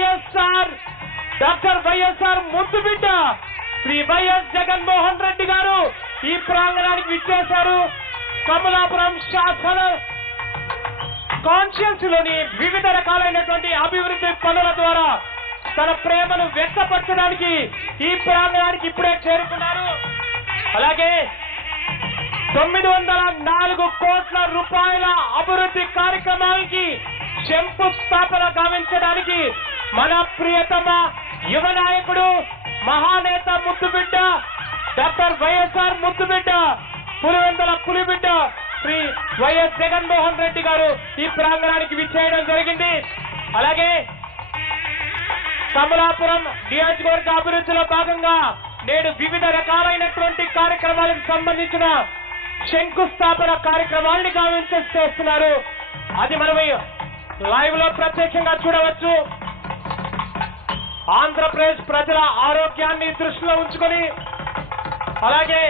YSR doctor YSR ముద్దుబిడ్డ Shri YS Jaganmohan Reddy గారు ఈ ప్రాంగణానికి విచ్చేశారు. కమలాపురం శాసన కాన్స్టిట్యున్సీలోని వివిధ రకాలైనటువంటి అభివృద్ధి పనుల ద్వారా తన ప్రేమను వ్యక్తపరచడానికి ఈ ప్రాంగణానికి ఇప్పుడే చేరుకున్నారు. అలాగే 904 కోట్ల రూపాయల అభివృద్ధి కార్యక్రమానికి శంకుస్థాపన గావించడానికి మన ప్రియతమ యువ నాయకుడు మహానేత ముద్దుబిడ్డ డాక్టర్ వైఎస్ఆర్ ముద్దుబిడ్డ పులివెందుల పులిబిడ్డ శ్రీ వైఎస్ జగన్మోహన్ రెడ్డి గారు ఈ ప్రాంగణానికి విచ్చేయడం జరిగింది. అలాగే కమలాపురం నియోజకవర్గ అభివృద్ధిలో భాగంగా నేడు వివిధ రకాలైనటువంటి కార్యక్రమాలకు సంబంధించిన శంకుస్థాపన కార్యక్రమాల్ని చేస్తున్నారు. అది మనం లైవ్ లో ప్రత్యక్షంగా చూడవచ్చు. ఆంధ్రప్రదేశ్ ప్రజల ఆరోగ్యాన్ని దృష్టిలో ఉంచుకొని అలాగే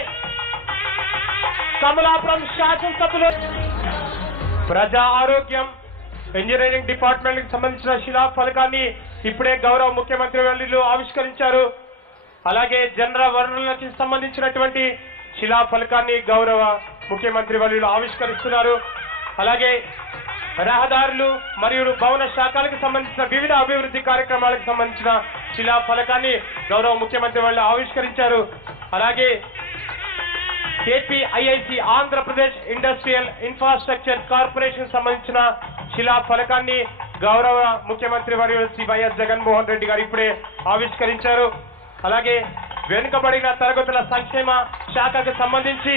కమలాపురం శాసనసభలో ప్రజా ఆరోగ్యం ఇంజనీరింగ్ డిపార్ట్మెంట్ కి సంబంధించిన శిలా ఫలకాన్ని ఇప్పుడే గౌరవ ముఖ్యమంత్రి వర్యులు ఆవిష్కరించారు. అలాగే జనర వనరులకి సంబంధించినటువంటి శిలా ఫలకాన్ని గౌరవ ముఖ్యమంత్రి వర్యులు ఆవిష్కరిస్తున్నారు. అలాగే రహదారులు మరియు భవన శాఖలకు సంబంధించిన వివిధ అభివృద్ధి కార్యక్రమాలకు సంబంధించిన శిలా ఫలకాన్ని గౌరవ ముఖ్యమంత్రి వర్యులు ఆవిష్కరించారు. అలాగే APIIC Andhra Pradesh industrial infrastructure corporation సంబంధించిన శిలా ఫలకాన్ని గౌరవ ముఖ్యమంత్రి వర్యులు శ్రీ వైఎస్ జగన్మోహన్ రెడ్డి గారు ఇప్పుడే ఆవిష్కరించారు. అలాగే వెనుకబడిన తరగతుల సంక్షేమ శాఖకు సంబంధించి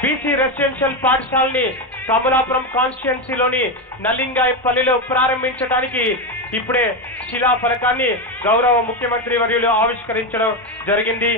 బీసీ రెసిడెన్షియల్ పాఠశాలని కమలాపురం కాన్స్టిట్యున్సీలోని నల్లింగాయపల్లిలో ప్రారంభించడానికి ఇప్పుడే శిలా ఫలకాన్ని గౌరవ ముఖ్యమంత్రి వర్యులు ఆవిష్కరించడం జరిగింది.